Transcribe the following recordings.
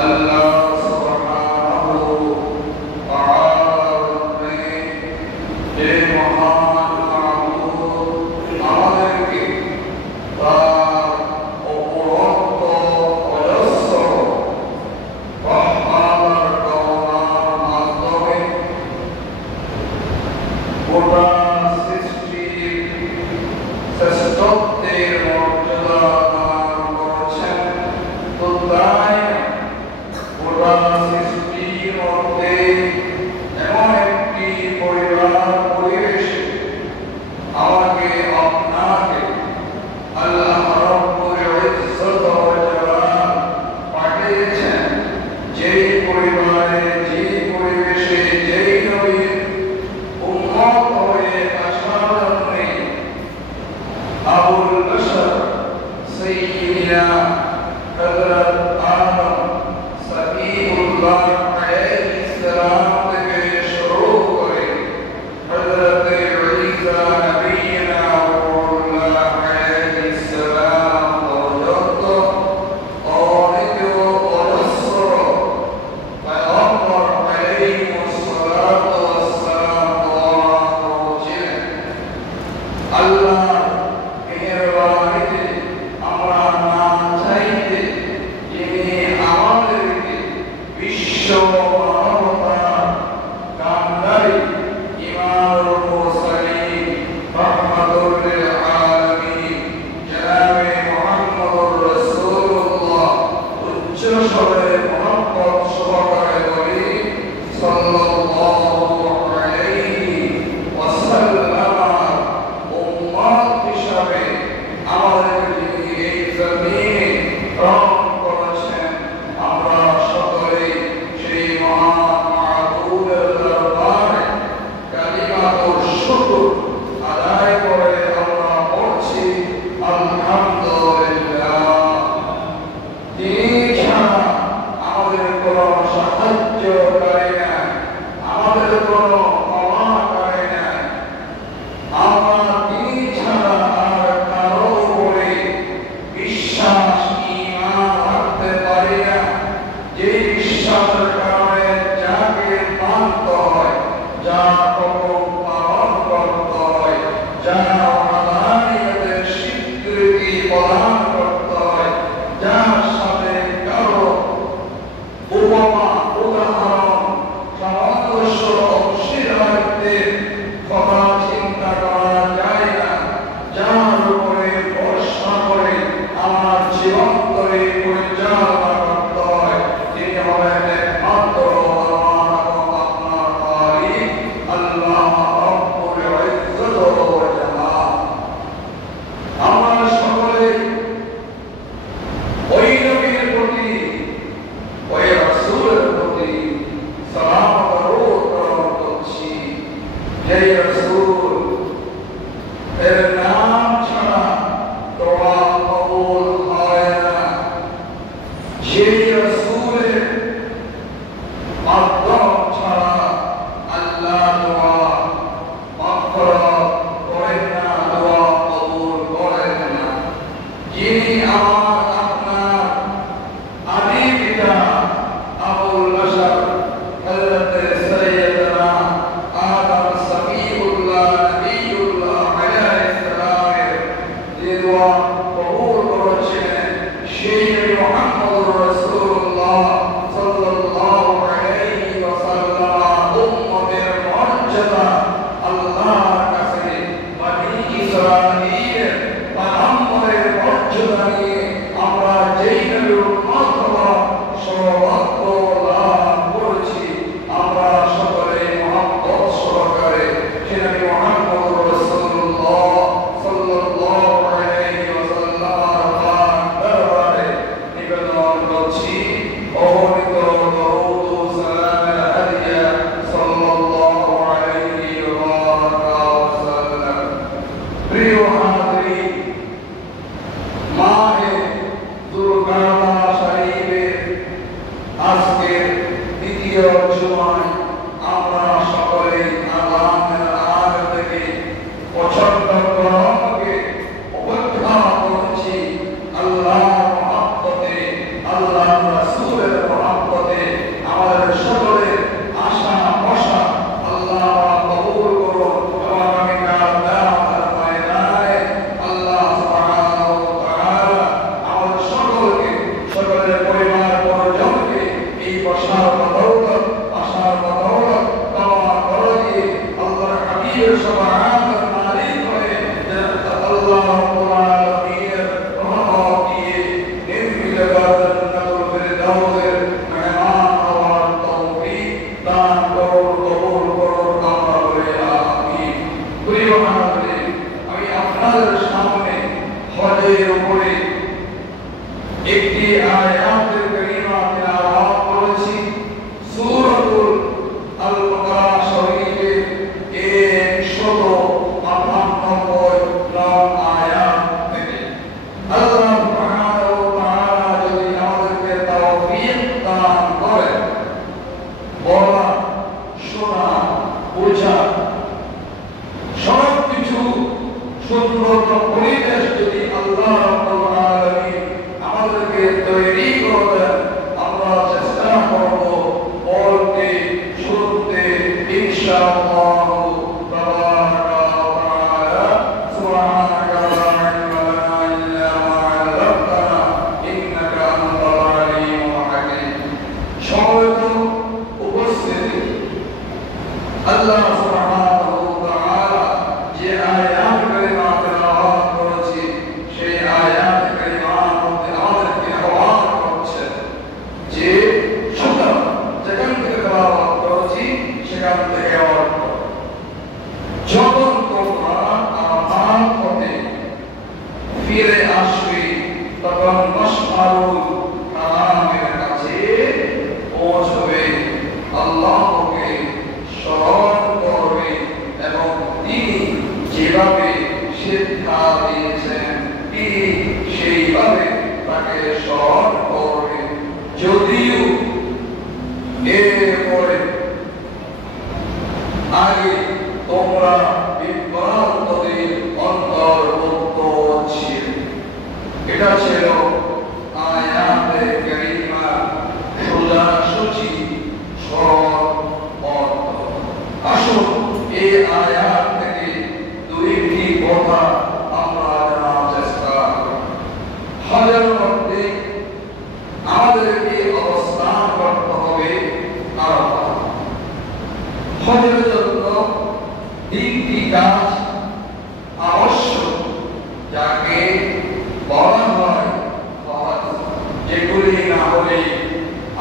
Allah Rasul সমবেত উপস্থিতি, আল্লাহ সুবহানাহু ওয়া তাআলা যে আয়াত কারিমা তেলাওয়াত করেছি সেই আয়াত কারিমার মধ্যে আমাদেরকে আহ্বান করছে যে সুতরাং যেখান থেকে তেলাওয়াত করেছি সেখান থেকে অর্থ যখন তোমরা আমার পথে ফিরে আসবে তখন মাশআরুল হারামের কাছে পৌঁছবে, আল্লাহকে স্মরণ করবে এবং তিনি যেভাবে শিক্ষা দিয়েছেন তিনি সেইভাবে তাকে স্মরণ করবে। যদিও এরপরে আগে তোমরা বিভ্রান্তদের অন্তর্ভুক্ত ছিলে। এটা ছিল আয়াতে কারিমা সোজাসুজি সরল অর্থ। আসুন এই আয়াত থেকে দুইটি কথা আমরা জানার চেষ্টা করি। হজের মধ্যে আমাদেরকে অবস্থান করতে হবে আরাফা। হজের জন্য তিনটি কাজ আবশ্যক যাকে বলা হয় হজ, যেগুলি না হলে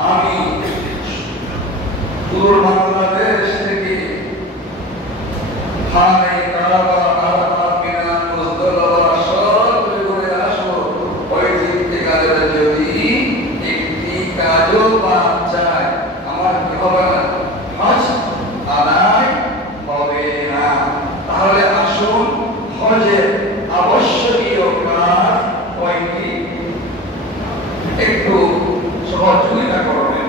আমি দূর বাংলাদেশ থেকে খানে কাবা আরাফাত মিনা মুজদালিফা সব ঘুরে আসবো, ওই তিনটি কাজের যদি একটি কাজও বাদ যায় আমার কি হবে না? হজ আদায় হবে না। তাহলে আসুন হজের আবশ্যকীয় কাজ কয়টি একটু সহযোগিতা করবেন।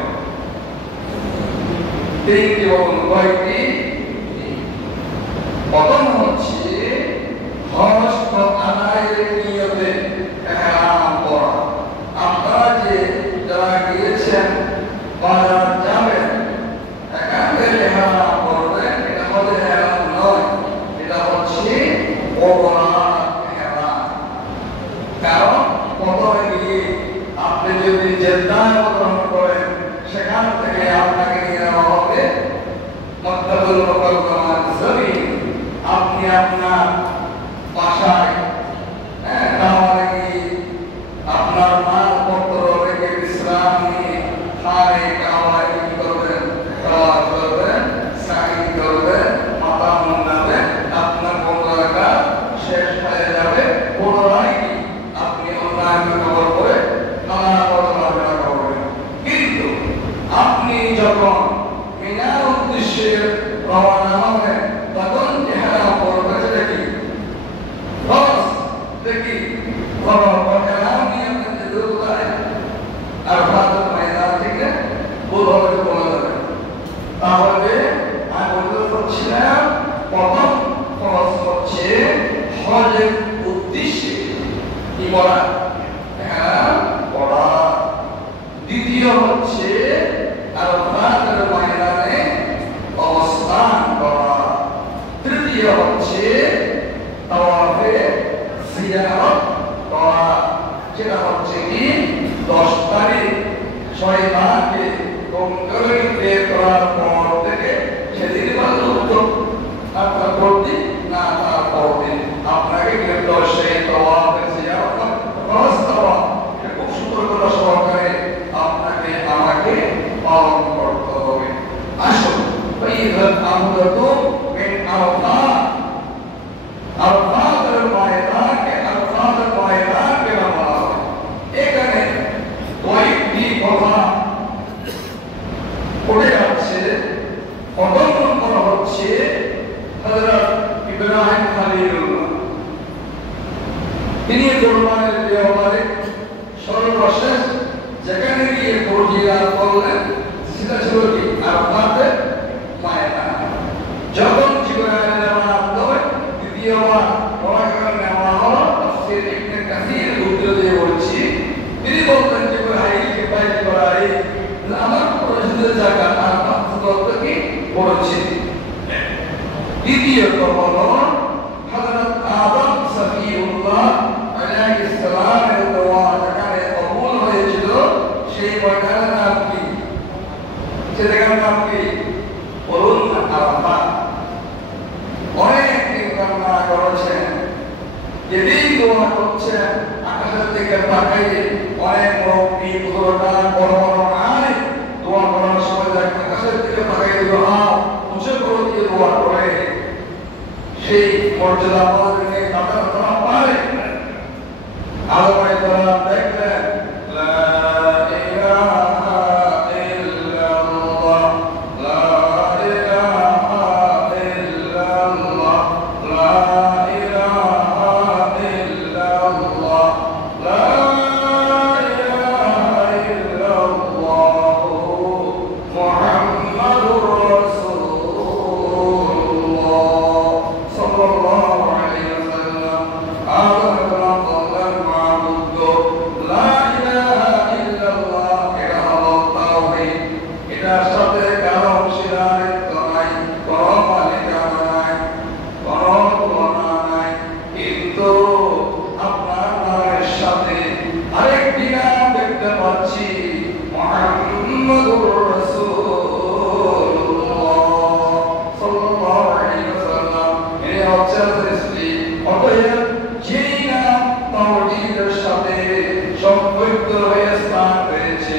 তিনটি বলুন কয়টি? প্রথম হচ্ছে হজ আদায়ের নিয়তে ইহরাম পরা। আপনারা যে যারা গিয়েছেন বাজার যাবেন এখান থেকে ইহরাম করবেন, এটা হজের ইহরাম নয়, এটা হচ্ছে ওমরার ইহরাম। কারণ প্রথমে গিয়ে আপনি যদি জেদ্দায় অবতরণ করেন সেখান থেকে আপনাকে নিয়ে যাওয়া হবে মক্কাতুল মুকাররমার জমিন। আপনি আপনার বাসায় তাহলে কি আপনার মালপত্র রেখে বিশ্রাম নিয়ে খানে কাবায় কি করবেন? তাওয়াফ করবেন, সাই করবেন, মাথা মুন্ডাবেন, আপনার পূর্ণতা শেষ হয়ে যাবে। পুনরায় আপনি অন্যান্য খবর করে নানা ঘটনা করবেন। কিন্তু আপনি যখন মিনার উদ্দেশ্যে রওনা হবেন তখন ইহরাম পড়বে দেখি রস দেখি ইহরাম নিয়ে আপনি দূর করেন আর ফাদর ময়দান থেকে বলবে বলা যাবে। তাহলে আমি বলতে চাচ্ছিলাম প্রথম খরচ হচ্ছে হজের উদ্দেশ্যে কি করা? ইহরাম পড়া। দ্বিতীয় হচ্ছে আরাফাতের ময়দানে অবস্থান করা। তৃতীয় হচ্ছে তাওয়াফে জিয়ারত করা, যেটা হচ্ছে কি 10 তারিখ 6 মাসে কমপ্লিট করার পর থেকে সেদিন মাত্র আপনার পরদিন না তার পরদিন আপনাকে কিন্তু সেই তাওয়াফে জিয়ারত করা খুব সতর্কতা সহকারে আপনাকে আমাকে পালন করতে হবে। আসুন ফাইযাল আমদাতু মিন আরাফাত, আরাফাতের ময়দানকে আরাফাতের ময়দানকে বলা হয়। এখানে কয়েকটি কথা পড়ে আছে। প্রথম নম্বর হচ্ছে হযরত ইব্রাহিম খলিলুল্লাহ, তিনি কোরবানির ব্যাপারে সর্বশেষ যেখানে গিয়ে ফরজিয়াত করলেন সেটা ছিল কি আরাফাতের ময়দান। যখন জিবরাইল নেওয়া হয় দ্বিতীয়বার পরাগার নেওয়া হলো, তাফসীর ইবনে কাসীর উত্তর দিয়ে বলছি, তিনি বলতেন যে ভাইকে বাইত করাই আমার পরিচিত জায়গা আরাফাত বলতে কি বলছি। দ্বিতীয়ত হলো হযরত আদম সফিউল্লাহ আলাইহিস সালামের দোয়া যেখানে কবুল হয়েছিল সেই ময়দানের নাম কি? সে জায়গার নাম কি বলুন না, আরাফাত। অনেক কান্না করেছেন, যেদিন দোয়া করছেন আকাশের দিকে তাকাইয়ে অনেক মুরব্বী বুজুর্গরা বড় বড় আলেম দোয়া করার সময় দেখেন আকাশের দিকে তাকাইয়ে দোয়া উঁচু করে দিয়ে দোয়া করে সেই মর্যাদা আমাদের নিয়ে কাটার করা পারে। আল্লাহ তাআলা দেখলেন লা ইলাহা ইল্লাল্লাহ, লা ইলাহা ইল্লাল্লাহ, লা ইলাহা ইল্লাল্লাহ, লা ইলাহা ইল্লাল্লাহ মুহাম্মাদুর রাসূলুল্লাহ সাল্লাল্লাহু আলাইহি ওয়াসাল্লাম। আল্লাহ বললেন মাবুদ লা ইলাহা ইল্লাল্লাহ, এটা হলো তাওহীদ। এটার সাথে কারো অংশীদারিত্ব নাই, কোনো মালিকানা নাই, কোনো তুলনা নাই। কিন্তু আপনার নামের সাথে আরেকটি নাম দেখতে পাচ্ছি, মুহাম্মাদুর রাসূলুল্লাহ সাল্লাল্লাহু আলাইহি ওয়াসাল্লাম। এই হচ্ছে সৃষ্টি। অতএব যেই নাম তাওহীদের সাথে সম্পৃক্ত হয়ে স্থান পেয়েছে,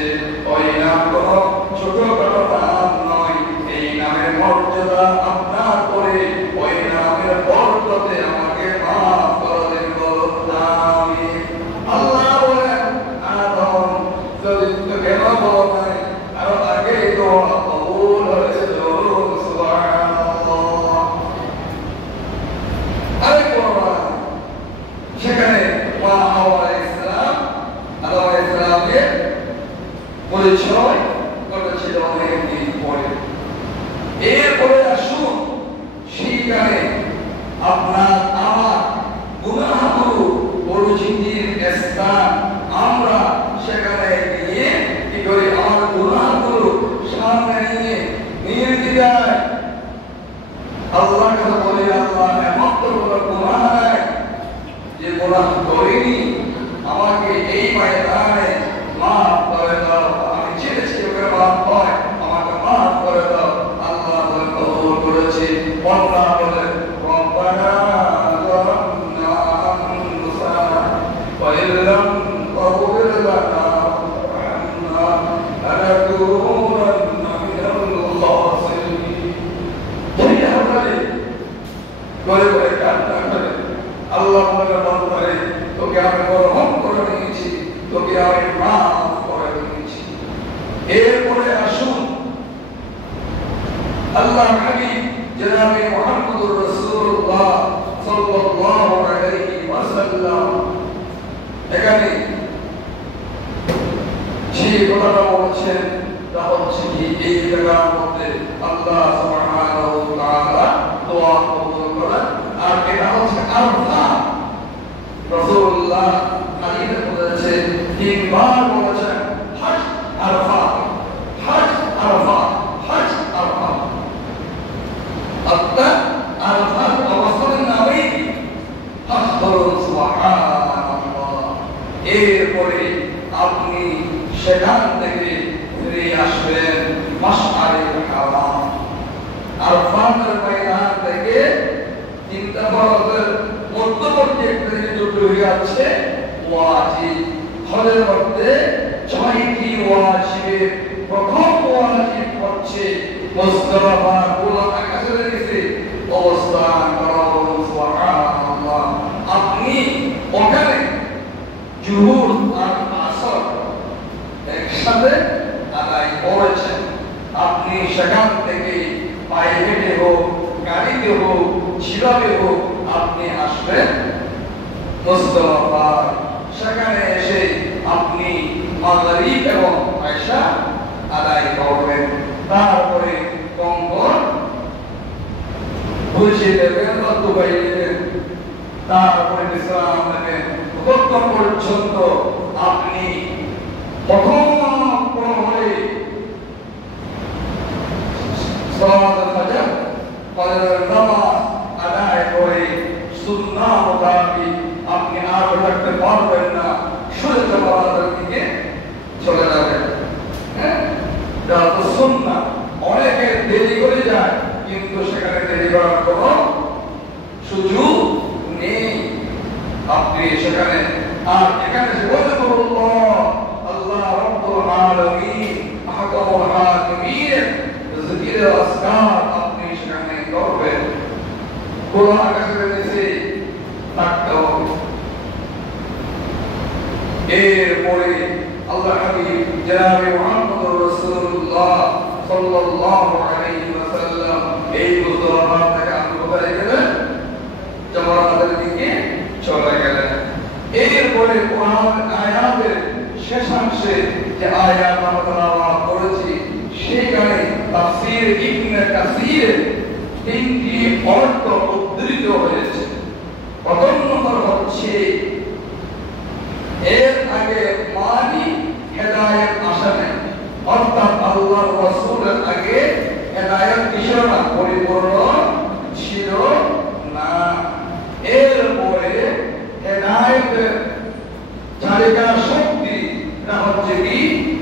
ওই নাম কোনো ছোটখাটো নাম নয়। এই নামের মর্যাদা আপনার করে ওই নামের বরকতে আমাকে মাফ করে দিন, বলুন আমিন। আল্লাহ বলেন আদম যদি তো কেন বলো নাই, আরো আগে দোয়া কবুল হয়েছে, বলুন সুবহানাল্লাহ। আরেক বড় সেখানে মা হাওয়া আলাইহিস সালাম আদম আলাইহিস সালামকে পরিচয় করেছিল অনেক দিন পরে। এরপরে আসুন সেখানে আপনার আমার গুনাহগুলো পরিচিতির স্থান, আমরা সেখানে গিয়ে কি করি, আমার গুনাহগুলো সামনে নিয়ে নির্দ্বিধায় আল্লাহর কাছে বলি, আল্লাহ একমাত্র কোনো গুনাহ নাই যে গুনাহ করিনি, আমাকে এই ময়দানে মাফ করে দাও। আমি চেয়েছি ওকে মাফ হয়, আমাকে মাফ করে দাও। আল্লাহ কবুল করেছে। বন্দা বলে রব্বানা যালামনা আনফুসানা ওয়া ইল্লাম তাগফির লানা ওয়া তারহামনা লানাকুনান্না মিনাল খাসিরিন। করে করে কান্না করে আল্লাহ বলে বন্দারে তোকে আমি গ্রহণ করে নিয়েছি, তোকে আমি মাফ করে নিয়েছি। এরপরে আসুন আল্লাহ হাবিব জনাবে মুহাম্মদুর রাসূলুল্লাহ সাল্লাল্লাহু আলাইহি ওয়াসাল্লাম এখানে যে কথাটা বলছেন তা হচ্ছে কি, এই জায়গার মধ্যে আল্লাহ সুবহানাহু ওয়া তাআলা দোয়া কবুল করেন। আর এটা হচ্ছে আরাফা। রাসূলুল্লাহ হাদিসে বলেছেন, তিনবার বলেছেন হজ আরাফা, হজ আরাফা, হজ আরাফা। অর্থাৎ আরাফার অবস্থানের নামেই হজ। বলুন সুবহানাল্লাহ। এরপরে আপনি সেখান থেকে ফিরে আসবেন মাশআরিল হারাম। আরাফাতের ময়দান থেকে তিনটা ফরজের মধ্যবর্তী একটা জিনিস হয়ে যাচ্ছে ওয়াজিব। হজের মধ্যে ৬টি ওয়াজিবের প্রথম ওয়াজিব হচ্ছে মুজদালিফার খোলা আকাশের নিচে অবস্থান করা। সুবহানাল্লাহ। আপনি ওখানে জুহুর আর আসর একসাথে আদায় করেছেন। আপনি সেখান থেকে পায়ে হেঁটে হোক, গাড়িতে হোক, যেভাবে হোক আপনি আসবেন মুজদালিফা। সেখানে এসে আপনি মাগরিব এবং ইশা আদায় করবেন। তারপরে কঙ্কর বুঝিয়ে দেবেন বা ডুবাই দেবেন। তারপরে বিশ্রাম নেবেন। ততক্ষণ পর্যন্ত আপনি প্রথম প্রহরে সালাতুল ফাজর ফজরের নামাজ আদায় করে সুন্নাহ মোতাবেক আপনি আর থাকতে পারবেন না, সূর্য বাবাদের দিকে চলে যাবেন। হ্যাঁ, যত সুন্নাহ সুন্নাহ। অনেকে দেরি করে যায়, কিন্তু সেখানে দেরি করার কোনো সুযোগ নেই। আপনি সেখানে আর এখানে আল্লাহ রাব্বুল আলামিন আহকামুল হাকিমিন জিকির আসকার আপনি সেখানে করবেন। কোরআন কাছে নিচে থাকতে হবে। এরপরে আল্লাহ হাবিব জনাবে মুহাম্মদুর রাসূলুল্লাহ সাল্লাল্লাহু আলাইহি ওয়াসাল্লাম এই মুজদাফা থেকে কোথায় গেলেন? জামাতের দিকে চলে গেলেন। এরপরে কোরআন আয়াতের শেষাংশে যে আয়াত আমরা তেলাওয়াত করেছি সেখানে তাফসীর ইবনে কাসীর তিনটি অর্থ উদ্ধৃত হয়েছে। প্রথম নম্বর হচ্ছে এর আগে মানি হেদায়েত আসে নাই, অর্থাৎ আল্লাহর রাসূলের আগে হেদায়েত ছিল না, পরিপূর্ণ ছিল না। এরপরে হেদায়েতের চালিকা শক্তি না হচ্ছে কি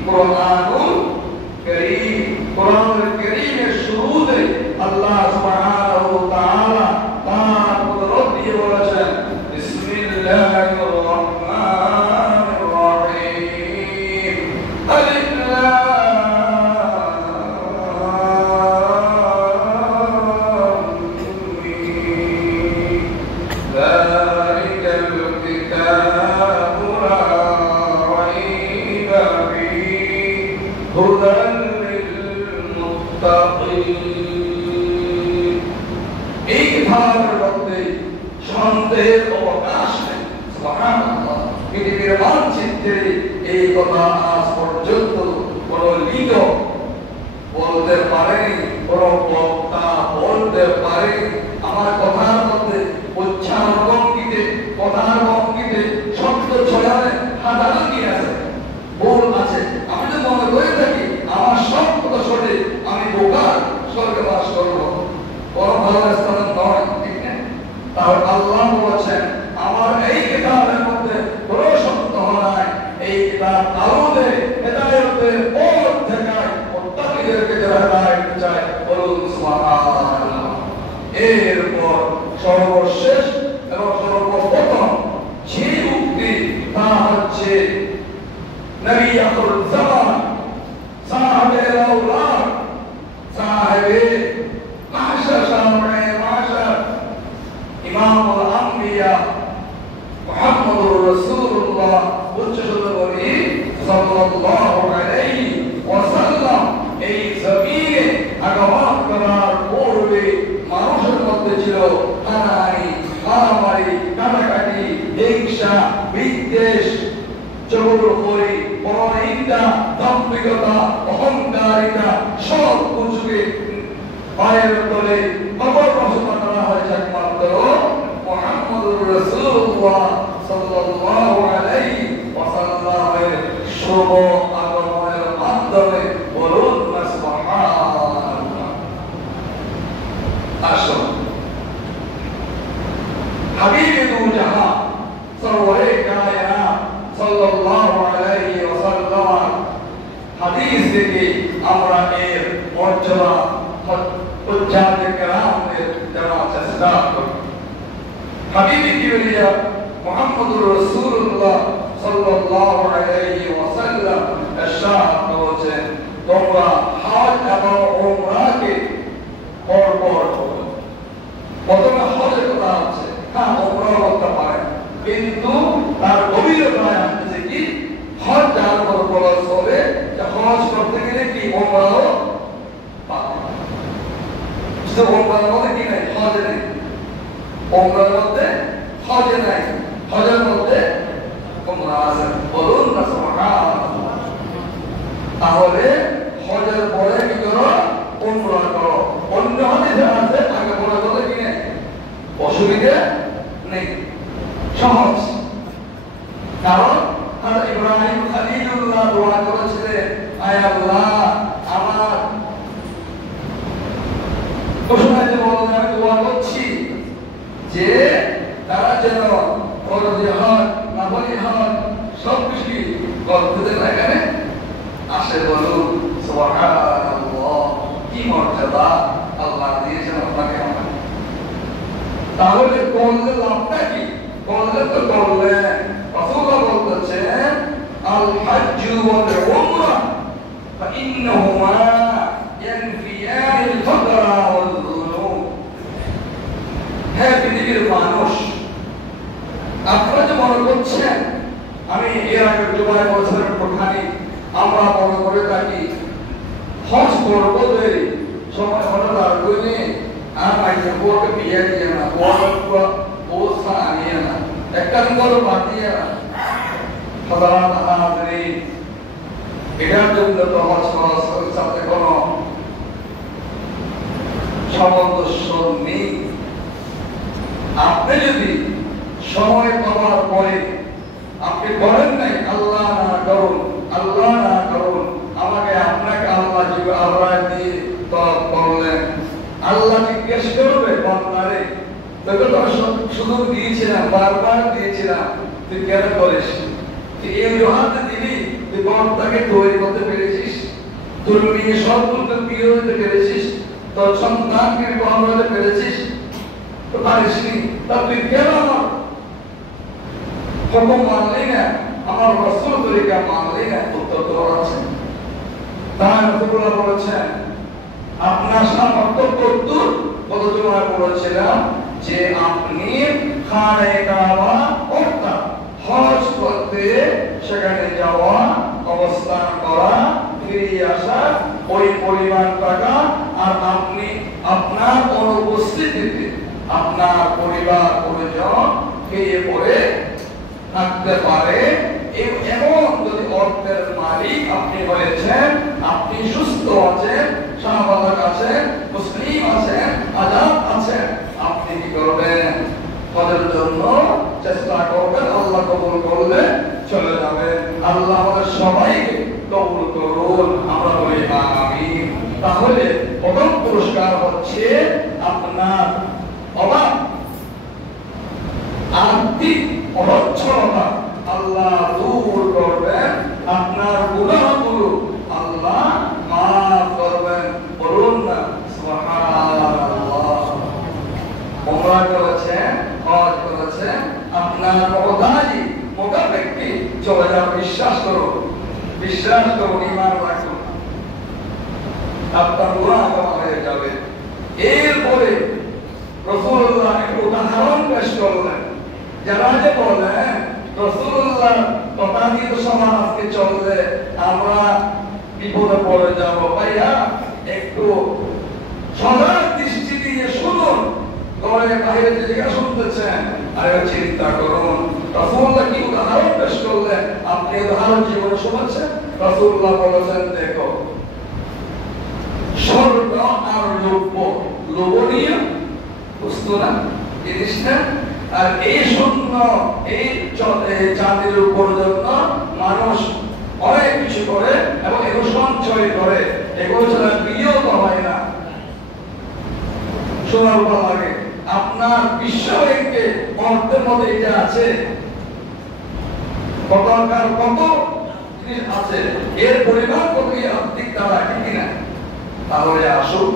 কোরআনুল কারীম। কোরআনুল কারীমের শুরুতে আল্লাহ সুবহানাহু ওয়া তাআলা তার কুদরত দিয়ে বলেছেন বিসমিল্লাহির রহমানির রহিম আলিফ লাম মিম যালিকাল কিতাবু লা রাইবা ফীহি হুদাল লিল মুত্তাকিন। এই কিতাবের মধ্যে সন্দেহের অবকাশ নেই। সুবহানাল্লাহ। পৃথিবীর মানচিত্রে এই কথা আজ পর্যন্ত কোন লিখক বলতে পারেনি, কোন বক্তা বলতে পারেনি। আমার কথার মধ্যে উচ্চারণ ভঙ্গিতে, কথার ভঙ্গিতে, শব্দ ছড়ানে হাজারো কি আছে, ভুল আছে। আমি যদি মনে করে থাকি আমার সব কথা শুনে আমি বোকার, স্বর্গে বাস করবো, বড় ভালো স্থান নয়, ঠিক না? তাহলে আল্লাহ বলেছেন আমার এই কিতাবের মধ্যে কোনো সত্য নাই। এই কিতাব আলোতে হেদায়েতের পথ দেখায়, মুত্তাকিদেরকে যারা হেদায়েত চায় বলুন সুবহানাল্লাহ। এরপর সর্বশেষ এবং সর্বপ্রথম যে উক্তি তা হচ্ছে নবী আখির জামান সাহেবে আওলাদ সাহেবে মাশার সামনে মাশার ইমামুল আম্বিয়া মুহাম্মদুর রাসূলুল্লাহ উচ্চশতবরী সাল্লাল্লাহু আলাইহি ওয়াসাল্লাম এই জমিনে আগমন করার পূর্বে মানুষের মধ্যে ছিল হানাহানি, মারামারি, কাটাকাটি, হিংসা, বিদ্বেষ, চগলখড়ি, পরনিন্দা, দাম্ভিকতা, অহংকারিতা সব কিছুকে পায়ের তলে কবর রচনা করা হয়েছে একমাত্র মুহাম্মদুর রাসূলুল্লাহ সাল্লাল্লাহু আলাইহি ওয়াসাল্লামের শুভ আগমনের মাধ্যমে। বলুন না সুবহানাল্লাহ। আসুন হাবিবে দু জাহান সরওয়ারে কায়নাত সাল্লাল্লাহু আলাইহি ওয়াসাল্লাম হাদিস থেকে আমরা এর মর্যাদা উজ্জাতে কেরামদের জানার চেষ্টা করি। হাবিবে কিবরিয়া মুহাম্মদুর রাসূলুল্লাহ সাল্লাল্লাহু আলাইহি ওয়াসাল্লাম ইরশাদ করেছেন তোমরা হজ এবং উমরাকে পরপর করো। প্রথমে হজের কথা আছে, হ্যাঁ উমরা করতে পারে, কিন্তু তার গভীরতায় আসছে কি হজ যার উপর খরচ হবে, হজ করতে গেলে কি উমরাও শুধু উমরার মধ্যে কি নাই, হজে নেই। উমরার মধ্যে হজে নাই, হজের মধ্যে উমরা আছে। বলুন না সুবহানাল্লাহ। তাহলে হজের পরে কি করো? উমরা করো। অন্য হাদিসে আছে আগে বলে বলে কি নেই, অসুবিধা নেই, সহজ। কারণ ইব্রাহিম খলিলুল্লাহ দোয়া করেছিলেন, আয় আল্লাহ আমার ঘোষণায় বলতে আমি দোয়া করছি যে তারা যেন ফরজে হজ, নাফলি হজ সব কিছু করতে এখানে আসে। বলুন সুবহানাল্লাহ। তাহলে করলে লাভটা কি? করলে তো করলে রাসূলুল্লাহ বলতেছেন আল হাজ্জু ওয়াল উমরা ফাইন্নাহুমা ইয়ানফিয়ানিল ফাকরা ওয়াল যুনুব। হ্যাঁ পৃথিবীর মানুষ, আপনারা যে মনে করছেন আমি এর আগে জুমায় বছরের প্রধানে আমরা মনে করে থাকি হজ করবো তৈরি সময় হঠাৎ আর কইলে আর মাইকে বউকে বিয়ে দিয়ে না, বউ আনিয়ে না, একটা দিন বলো বাদ দিয়ে না। সাধারণ হাজরিন, এটার জন্য তো হজ খরচের সাথে কোনো সামঞ্জস্য নেই। আপনি যদি সময় পাওয়ার পরে আপনি করেন নাই, আল্লাহ না করুন, আল্লাহ না করুন, আমাকে আপনাকে আল্লাহ জীব আল্লাহ দিয়ে তলব করলেন, আল্লাহ জিজ্ঞেস করবে বান্দারে তোকে তো শুধু দিয়েছিলাম, বারবার দিয়েছিলাম, তুই কেন করিস? তুই এই হাতে দিবি, তুই বরটাকে তৈরি করতে পেরেছিস, তোর মেয়ে সবগুলোকে বিয়ে হতে পেরেছিস, তোর সন্তানকে গ্রহণ করতে পেরেছিস, তো পারিসনি, তা তুই কেন আমার হুকুম মানলি না, আমার রাসূল তরিকা মানলি না? উত্তর দেওয়ার আছে। তাই রাসূলুল্লাহ বলেছেন আপনার সামর্থ্য কতদূর, কত জমায় বলেছিলাম যে আপনি খানে কাবা অর্থাৎ হজ করতে সেখানে যাওয়া, অবস্থান করা, ফিরে আসা, ওই পরিমাণ টাকা, আর আপনি আপনার অনুপস্থিতিতে আপনার পরিবার পরিজন খেয়ে পড়ে থাকতে পারে এমন যদি অর্থের মালিক আপনি হয়েছেন, আপনি সুস্থ আছেন, শাহবাগ আছেন, মুসলিম আছেন, আজাদ আছেন, আপনি কি করবেন? তাদের জন্য চেষ্টা করবেন, আল্লাহ কবুল করলে চলে যাবেন। আল্লাহ আমাদের সবাইকে কবুল করুন, আমরা বলি আমিন। তাহলে প্রথম পুরস্কার হচ্ছে আপনার অভাব, আর্থিক অসচ্ছলতা আল্লাহ দূর করবেন, আপনার গুনাহগুলো আল্লাহ মাফ করবেন। বলুন না সুবহানাল্লাহ। ওমরা করেছেন, হজ করেছেন, আপনার মহতাজি মোটা ব্যক্তি চলে যাও, বিশ্বাস করুন, বিশ্বাস করুন, ঈমান রাখুন, আপনার গুনাহ ক্ষমা হয়ে যাবে। এরপরে রাসূলুল্লাহ একটু উদাহরণ পেশ করলেন। যারা যে বলেন রাসূলুল্লাহ কথা দিয়ে তো সমাজ আজকে চললে আমরা বিপদে পড়ে যাব, ভাইয়া একটু সজাগ দৃষ্টি দিয়ে শুনুন, ঘরে বাইরে যে জায়গা শুনতেছেন আরে চিন্তা করুন রাসূলুল্লাহ কি উদাহরণ পেশ করলেন। আপনি উদাহরণ জীবনে শুনেছেন? রাসূলুল্লাহ বলেছেন দেখো স্বর্ণ আর রৌপ্য লোভনীয় বস্তু না, জিনিস না, আর এই শূন্য এই চাঁদের উপর জন্য মানুষ অনেক কিছু করে এবং এগুলো সঞ্চয় করে, এগুলো ছাড়া বিয়েও তো হয় না, শোনার ভালো লাগে। আপনার বিশ্ব ব্যাংকে অর্থের মধ্যে এটা আছে, কত জিনিস আছে, এর পরিমাণ কত আর্থিক দ্বারা ঠিক কিনা? তাহলে আসুন,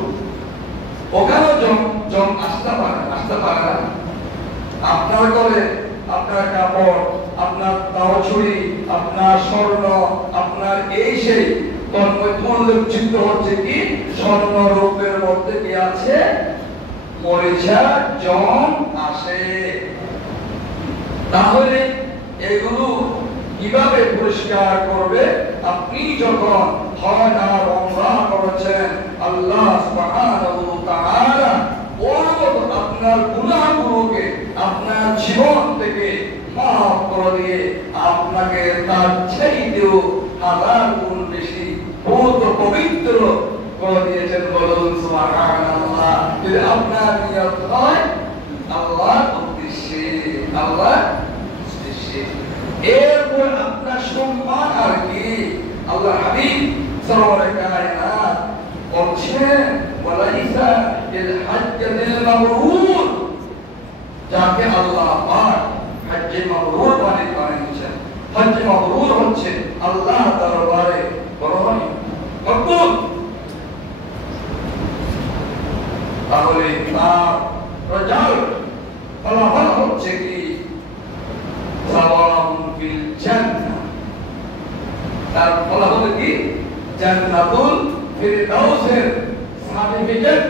ওখানেও জম আসতে পারে না। আপনার ঘরে আপনার কাপড়, আপনার তাও ছুরি, আপনার স্বর্ণ, আপনার এই সেই উল্লেখযোগ্য হচ্ছে কি স্বর্ণ রূপের মধ্যে কি আছে? মরিচা জম আসে। তাহলে এগুলো কিভাবে পরিষ্কার করবে? আপনি যখন হজ আর উমরা করেছেন, আল্লাহ সুবহানাহু ওয়া তাআলা আপনার গুনাহগুলোকে আপনার জীবন থেকে মাফ করে দিয়ে আপনাকে তার চাইতেও 1000 গুণ বেশি পবিত্র করে দিয়েছেন। বলুন সুবহানাল্লাহ। যদি আপনার নিয়ত হয় আল্লাহর উদ্দেশ্যে, আল্লাহর উদ্দেশ্যে, এরপর আপনার সম্মান আর কি? আল্লাহ হাবিব সাল্লাল্লাহু আলাইহি ওয়াসাল্লাম বলছেন ওয়ালাইসা ইল হাজ্জাতুল মাবরুর, যাকে আল্লাহ পাক হজ্জে মাবরুর বানিয়েছেন। হজ্জে মাবরুর হচ্ছে আল্লাহ দরবারে গ্রহণ কবুল। তাহলে তার রেজাল্ট ফলাফল হচ্ছে কি সাওয়াউন ফিল জান্নাহ, তার ফলাফল কি জান্নাতুল ফিরদাউসের সার্টিফিকেট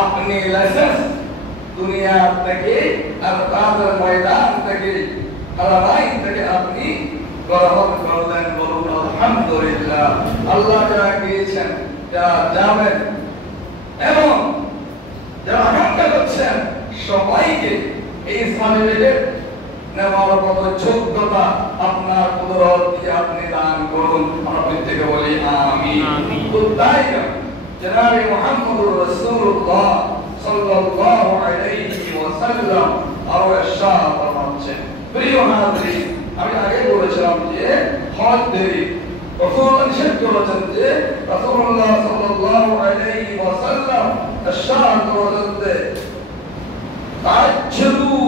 আপনি লাইসেন্স দুনিয়া থেকে আর কাদের ময়দান থেকে আলাদাই থেকে আপনি গ্রহণ করলেন। বলুন আলহামদুলিল্লাহ। আল্লাহ যারা গিয়েছেন, যারা যাবেন এবং যারা আকাঙ্ক্ষা করছেন সবাইকে এই সার্টিফিকেট নেওয়ার মতো যোগ্যতা আপনার কুদরত দিয়ে আপনি দান করুন। আমরা প্রত্যেকে বলি আমিন। তো তাই জনাবে মুহাম্মদুর রাসূলুল্লাহ সাল্লাল্লাহু আলাইহি ওয়াসাল্লাম আরো ইরশাদ ফরমাচ্ছেন। প্রিয় হাজিরিন, আমি আগে বলেছিলাম যে হজ দেরি রাসূলুল্লাহ নিষেধ করেছেন যে রাসূলুল্লাহ সাল্লাল্লাহু আলাইহি ওয়াসাল্লাম ইরশাদ করেছেন যে তাহাজ্জুদু,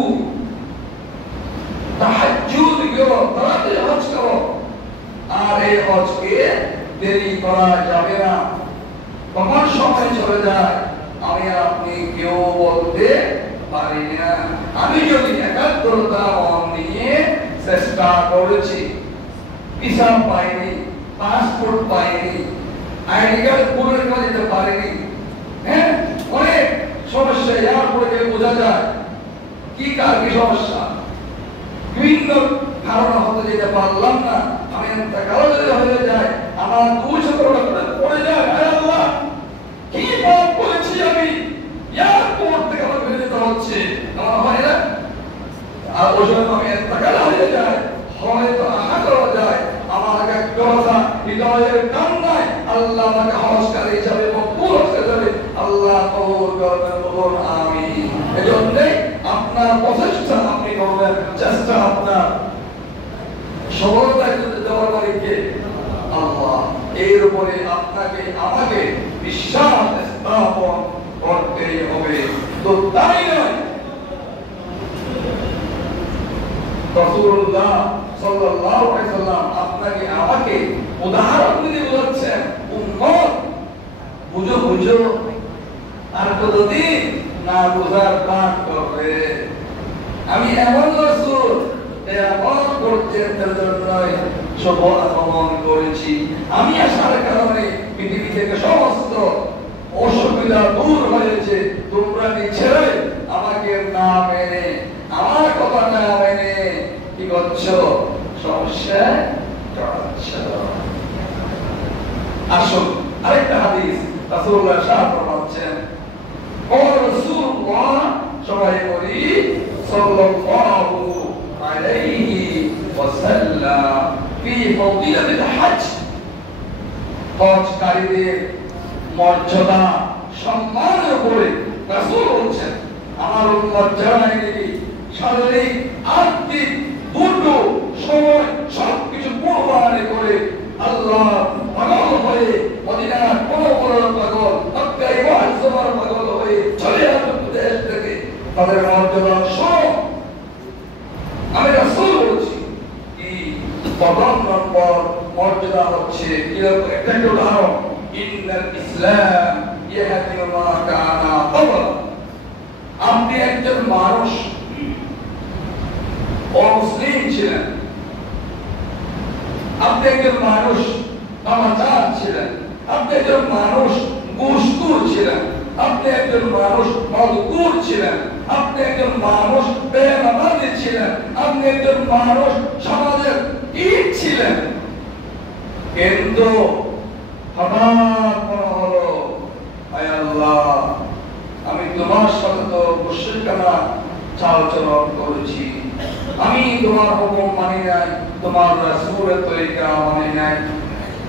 তাহাজ্জুদ করো, তাড়াতাড়ি হজ করো, আর এই হজকে দেরি করা যাবে না। কখন সময় চলে যায় আমি আপনি কেউ বলতে পারি না। আমি যদি একাগ্রতা মন নিয়ে চেষ্টা করেছি, ভিসা পাইনি, পাসপোর্ট পাইনি, আইডি কার্ড পুরো করে দিতে পারিনি, হ্যাঁ অনেক সমস্যা এয়ারপোর্টে গেলে বোঝা যায় কি কার কি সমস্যা, বিভিন্ন কারণে হতে যেতে পারলাম না, আমি কারো যদি হয়ে যায় আমার 200 টাকা পড়ে যায়, আল্লাহ কি পাপ করেছি আমি, এয়ারপোর্ট থেকে আমার বেরিয়ে যেতে হচ্ছে, আমার হয় না। আর ওই সময় আমি টাকা হয়ে যায়, হয়তো আশা করা যায় আমার একটা হৃদয়ের কান্নায় আল্লাহ আমাকে হজকারী হিসাবে মকবুল হতে যাবে, আল্লাহ কবুল করবেন। বলুন আমিন। এজন্য আপনার প্রচেষ্টা আপনি করবেন, চেষ্টা আপনার সফলতা দেওয়ার মালিককে আল্লাহ। এর উপরে আপনাকে আমাকে বিশ্বাস স্থাপন করতে হবে। তো তাই নয়, রাসূলুল্লাহ সাল্লাল্লাহু আলাইহি ওয়াসাল্লাম আপনাকে আমাকে উদাহরণ দিয়ে বলছেন, উম্মত বুঝো বুঝো, আর কতদিন না বুঝার পাঠ করবে। আমি এমন রাসূল এমন পর্যন্তের জন্যই শুভ আগমন করেছি। আমি আসার কারণে পৃথিবী থেকে সমস্ত অসুবিধা দূর হয়েছে। তোমরা নিজেরাই আমাকে না মেনে, আমার কথা না মেনে কি করছো, সমস্যা জড়াচ্ছ। আসুন আরেকটা হাদিস রাসূলুল্লাহ সাল্লাল্লাহু আলাইহি ওয়াসাল্লাম, ও রাসূলুল্লাহ সবাই বলি সাল্লাল্লাহু আলাইহি ওয়াসাল্লাম ফি ফাদিলাতিল হজ, হজকারীদের মর্যাদা সম্মানের উপরে রাসূল বলছেন, আমার উম্মত যারা নাকি শারীরিক আর্থিক দুটো সময় সবকিছু কোরবানি করে আল্লাহ পাগল হয়ে মদিনার কোন কোন পাগল মক্কায় মুআজ্জমার পাগল হয়ে চলে আসবে দেশ থেকে, তাদের মর্যাদা সব আমি রাসূল বলছি কি প্রথম নম্বর মর্যাদা হচ্ছে এরকম একটা উদাহরণ, ইন্নাল ইসলাম ইয়াহদি মা কানা ক্বাবলা। আপনি একজন মানুষ অমুসলিম ছিলেন, আপনি একজন মানুষ নামাজার ছিলেন, আপনি একজন মানুষ গুস্তুর ছিলেন, আপনি একজন মানুষ মদকুর ছিলেন, আপনি একজন মানুষ বেনামাজি ছিলেন, আপনি একজন মানুষ সমাজের ইট ছিলেন, কিন্তু হঠাৎ মনে হলো আয় আল্লাহ আমি তোমার সাথে তো মুশরিকানা চালচলন করেছি, আমি তোমার হুকুম মানি নাই, তোমার রাসূলের তরিকা মানি নাই।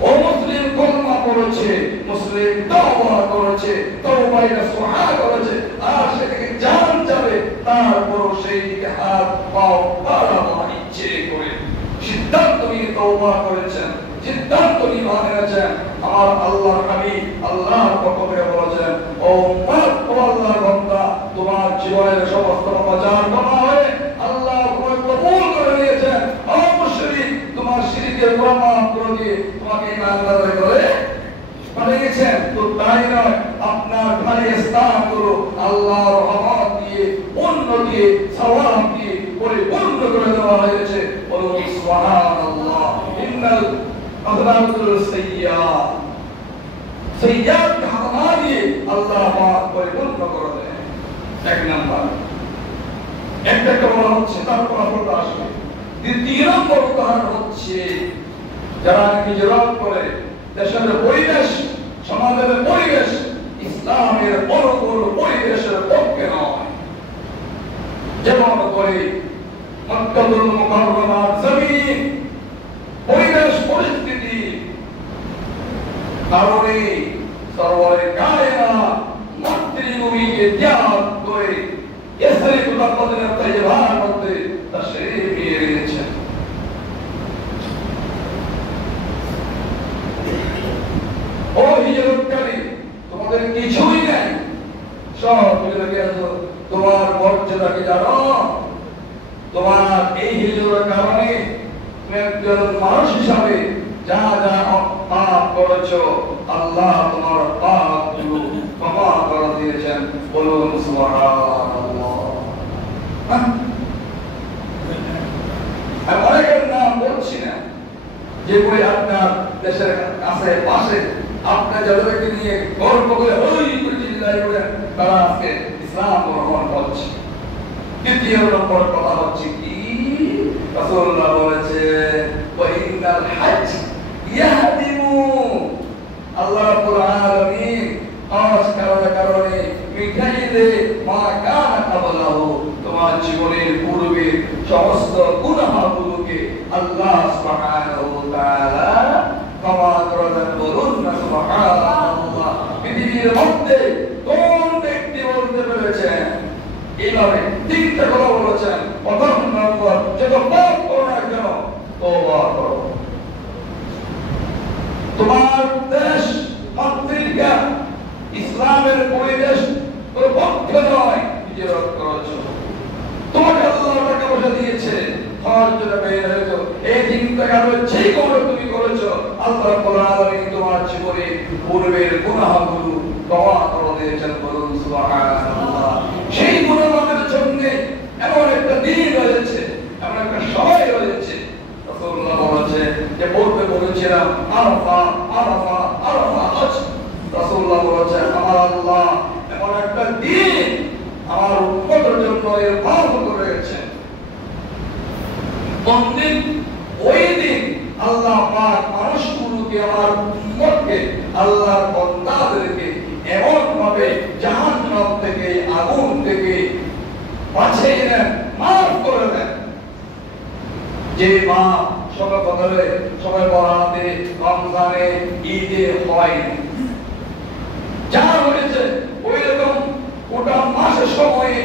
ও মুসলিম কলমা পড়েছে, মুসলিম তাওবা করেছে, তাওবায়ে নসুহা করেছে, আর সেদিকে জান যাবে, তারপর সেই দিকে হাত পাও বাড়ানো ইচ্ছে করে সিদ্ধান্ত নিয়ে তাওবা করেছেন, সিদ্ধান্ত নিয়ে মানেছেন। আমার আল্লাহর নবী আল্লাহর পক্ষ থেকে বলেছেন, ও উম্মত, ও আল্লাহর বান্দা, তোমার জীবনের সমস্ত বাজার করা হয়ে আল্লাহ তোমাকে কবুল করে নিয়েছেন। ও মুশরিক, তোমার শিরকের প্রমাণ করে দিয়ে তোমাকে ইমানদার করে বানিয়েছেন। তো তাই নয়, আপনার খালি স্থান করো আল্লাহর রহমত দিয়ে উন্নতি হাসনাতুল সাইয়্যাত, সাইয়্যাত হামা দিয়ে আল্লাহ পাক পরিপূর্ণ করে দেন। এক নাম্বার একটা বলা হচ্ছে, তারপর আপনারা আসবে। দ্বিতীয় নম্বর উদাহরণ হচ্ছে যারা হিজরত করে দেশের পরিবেশ, সমাজের পরিবেশ ইসলামের অনুকূল পরিবেশের পক্ষে নয়, যেমন করে মক্কাতুল মুকাররমার জমিন পরিবেশ পরিস্থিতি কারণে সরওয়ারে কায়নাত মাতৃভূমিকে ত্যাগ করে ইসরাইল মদিনা তাইয়্যিবার মধ্যে তাশরীফ নিয়ে এনেছেন। ও হিজরতকারী, তোমাদের কিছুই নাই, সব ভুলে গেছো। তোমার মর্যাদা কি জানো? তোমার এই হিজরতের কারণে তুমি একজন মানুষ হিসাবে যা যা পাপ করেছো আল্লাহ তোমার পাপগুলো ক্ষমা করে দিয়েছেন। বলুন সুবহানাল্লাহ। আমি অনেকের নাম বলছি না, যেগুলি আপনার দেশের কাছে পাশে আপনার যাদেরকে নিয়ে গর্ব করে ওই চিল্লাই করে তারা আজকে ইসলাম গ্রহণ করছে। দ্বিতীয় নম্বর কথা হচ্ছে কি, রাসূলুল্লাহ বলেছে ওয়াইনাল হজ ইয়াহদিমু, আল্লাহ রাব্বুল আলামিন হজ করার কারণে মিটাইলে মা কানা কাবলাহু, তোমার জীবনের পূর্বে সমস্ত গুনাহগুলোকে আল্লাহ সুবহানাহু ওয়া তাআলা ক্ষমা করে দেন। বলুন না সুবহানাল্লাহ। পৃথিবীর মধ্যে কোন ব্যক্তি বলতে পেরেছেন এইভাবে তিনটা কথা বলেছেন? প্রথম নম্বর, যত পাপ করো না কেন তওবা করো। তোমার দেশ মাতৃকা ইসলামের পরিবেশ তোর পক্ষে নয়, হিজরত করেছো। তোমাকে আল্লাহ টাকা পয়সা দিয়েছে, হজ যেটা বের হয়েছো, এই চিন্তা কারণে যেই করে তুমি করেছো, আল্লাহ রাব্বুল আলামিন তোমার জীবনে পূর্বের গুনাহগুলো ক্ষমা করে দিয়েছেন। বলুন সুবহানাল্লাহ। সেই গুনাহের জন্য এমন একটা দিন রয়েছে, এমন একটা সময় রয়েছে, রাসূলুল্লাহ বলেছেন যে পূর্বে বলেছিলাম আরাফা আরাফা আরাফা হজ। রাসূলুল্লাহ বলেছেন আমার আল্লাহ এমন একটা দিন আমার উম্মতের জন্য নির্ধারণ করেছেন। কোন দিন? ওই দিন আল্লাহ পাক মানুষগুলোকে, আমার উম্মতকে, আল্লাহর বান্দাদেরকে এমন ভাবে জাহান্নাম থেকে, আগুন থেকে বাঁচিয়ে নেন, মাফ করে দেন। যে মাফ সবে বদলে, সবে বরাতে, রমজানে, ঈদে হয়, যা হয়েছে ওই রকম গোটা মাসের সময়ে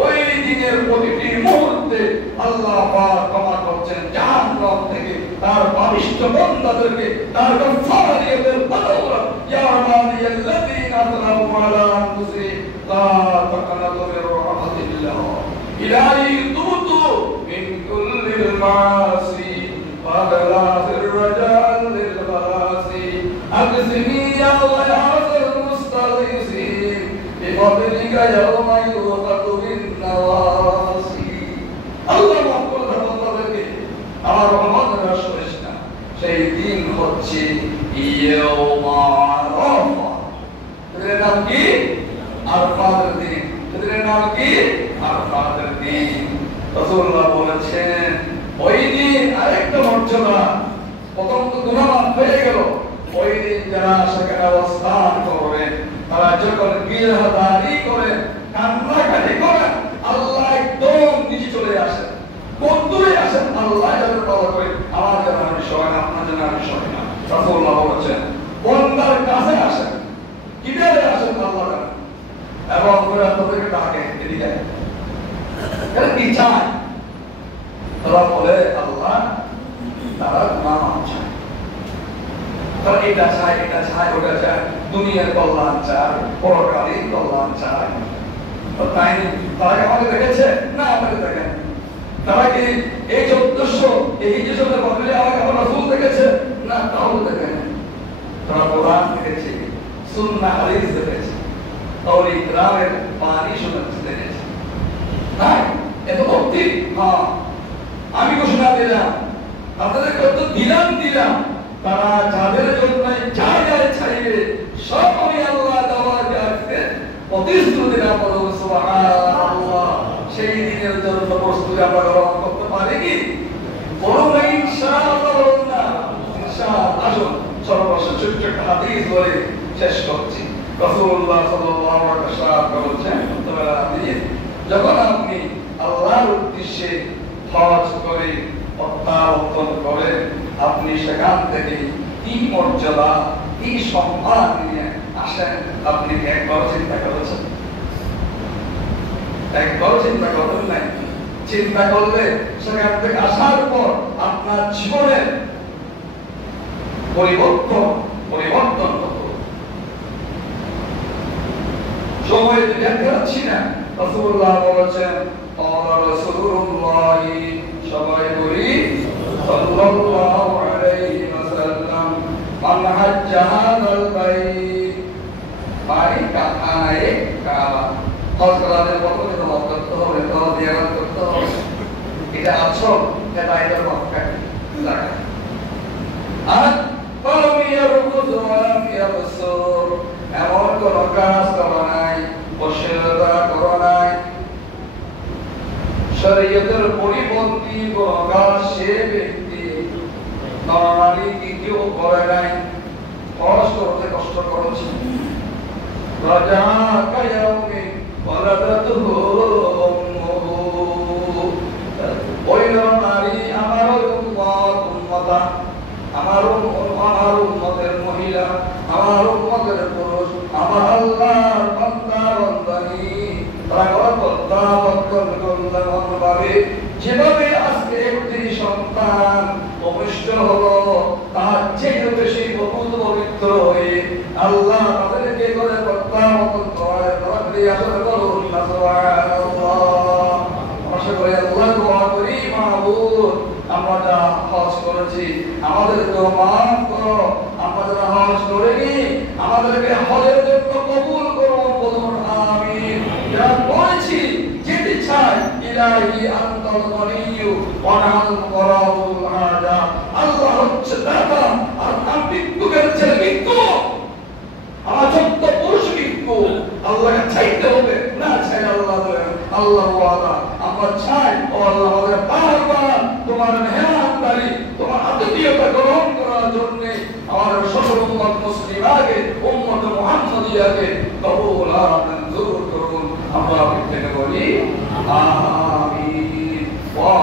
ওই দিনের প্রতিটি মুহূর্তে আল্লাহ পাক ক্ষমা করছেন জাহান্নাম থেকে তার পাপিষ্ঠ বান্দাদেরকে। তার কাফারা দিয়ে দেন, আল্লাহ ইয়া ইবাদিয়াল্লাযীনা আসরাফু আলা আনফুসিহিম লা তাকনাতু মির রাহমাতিল্লাহ ইলাহি তুবতু মিন কুল্লিল মাসি ফালা রাজা'an লিল মাসি আকসিমি ইয়া ওয়ায়াসিল মুস্তাগীসিন বিফadlika ইয়াওমা ইউফাকু বিন নাওয়াসি। আল্লাহ মাফ করে দেন বান্দাদেরকে, আমার রহমতের আশ্বাস না। সেই দিন হচ্ছে ইয়াউমা আরাফা। এর নাম কি? আরাফার দিন। এর নাম কি? আরাফার দিন। রাসূলুল্লাহ বলেছেন ওই দিন আরেকটা মর্যাদা। প্রথম তো গুনাহ মাফ হয়ে গেল, ওই দিন যারা সেখানে অবস্থান করবেন, তারা যখন গিরহদারি করেন, কান্নাকাটি করেন, আল্লাহ একদম নিচে চলে আসেন। কতদূরে আসেন? আল্লাহ যাদের কথা করে আমার যেন আমি সয় না, আপনার যেন আমি সয় না। রাসূলুল্লাহ বলেছেন বন্দার কাছে আসেন, কিভাবে আসেন আল্লাহ জানেন, এবং তাদেরকে ডাকে এদিকে তারা কি চায়? তারা বলে আল্লাহ তারা গুনাহ মাফ চায়, তারা এটা চায়, এটা চায়, ওটা চায়, দুনিয়ার কল্যাণ চায়, পরকালীন কল্যাণ চায়। তাই তারা কি আমাকে দেখেছে? না, আমাকে দেখেন। তারা কি এই 1400 এই হিজরতের বদলে আমাকে আমার রাসূল দেখেছে? না, তাও দেখেন। তারা কোরআন দেখেছে, সুন্নাহ হাদিস দেখেছে, তাওলি গ্রামের পানি শুনতে দেখেছে। তাই এত ভক্তি, হ্যাঁ আমি ঘোষণা দিলাম, আপনাদের কত দিলাম, তারা যাদের জন্য যা যা চাইবে সব আমি আল্লাহ দেওয়ার কাছে প্রতিশ্রুতি না বলো সুবহানাল্লাহ। সেই দিনের জন্য প্রস্তুতি আমরা গ্রহণ করতে পারি কি? বলুন না ইনশাআল্লাহ, বলুন না ইনশাআল্লাহ। আসুন সর্বশেষ ছোট্ট একটা হাদিস বলে শেষ করছি। রাসূলুল্লাহ সাল্লাল্লাহু আলাইহি ওয়াসাল্লাম বলেছেন, যখন আপনি আল্লাহর উদ্দেশ্যে হজ করে প্রত্যাবর্তন করে আপনি সেখান থেকে কি মর্যাদা কি সম্মান নিয়ে আসেন, আপনি একবার চিন্তা করেছেন? একবার চিন্তা করেন নাই? চিন্তা করলে সেখান থেকে আসার পর আপনার জীবনের পরিবর্তন হতো। সময় দেখতে পাচ্ছি না। রাসূলুল্লাহ বলেছেন, রাসূলুল্লাহ সবাই বলি সাল্লাল্লাহু আলাইহি ওয়াসাল্লাম, মান হাজ্জা হাযাল বাইত মানে কাবায়ে কাবা। হজ করার পরে নামাজ পড়তে হবে, তাওয়াফ জিয়ারত করতে হবে। এটা আসল, এটা এর মক্কা জায়গা। আর কলম ইয়ারকুজ ওয়া লাম ইয়াবসুর, এমন কোন কাজ করা নাই, অশ্লীলতা করা নাই, শরীয়তের পরিপন্থী কোন কাজ সে ব্যক্তি নরমালি কেউ করে নাই। কষ্ট করতে কষ্ট করেছে। রাজা কায়াউমি ওয়ালাদাতুহু উম্মুহু, ওই নারী আমার উম্মতা, আমার উম্মতের মহিলা, আমার উম্মতের পুরুষ, আমার আল্লাহর বান্দা বান্দানি, তারা প্রত্যাবর্তন করলে যেভাবে আজকে একটি সন্তান অবশ্য হলো তার চেয়ে বেশি পবিত্র হয়ে আল্লাহ তাদেরকে করে প্রত্যাবর্তন করে। আসলে বলুন না সুবহানাল্লাহ। আশা করি আল্লাহ দোয়া করি, মাহবুব আমরা যা হজ করেছি আমাদের তো মাফ করো, আমরা যারা হজ করিনি আমাদেরকে হজের জন্য কবুল করো, বলুন আমিন। যারা করেছি যেতে চাই ইলাহি আনতাল ওয়ালিয়্যু ওয়া নাহনুল ফুকারাউল হাজা, আল্লাহ হচ্ছে দাতা আর আমি ভিক্ষুকের ছেলে ভিক্ষুক, আমার যত পুরুষ ভিক্ষুক। আল্লাহকে চাইতে হবে, না চাই আল্লাহ দেবেন। আল্লাহ ওয়াদা আমরা চাই, ও আল্লাহ আমাদের বারবার তোমার মেহমানদারি তোমার আতিথেয়তা গ্রহণ করার জন্য আমাদের সকল উম্মত মুসলিমাকে উম্মত মুহাম্মাদিয়াকে কবুল আর মঞ্জুর করুন। আমরা প্রত্যেকে বলি আমিন। ওয়া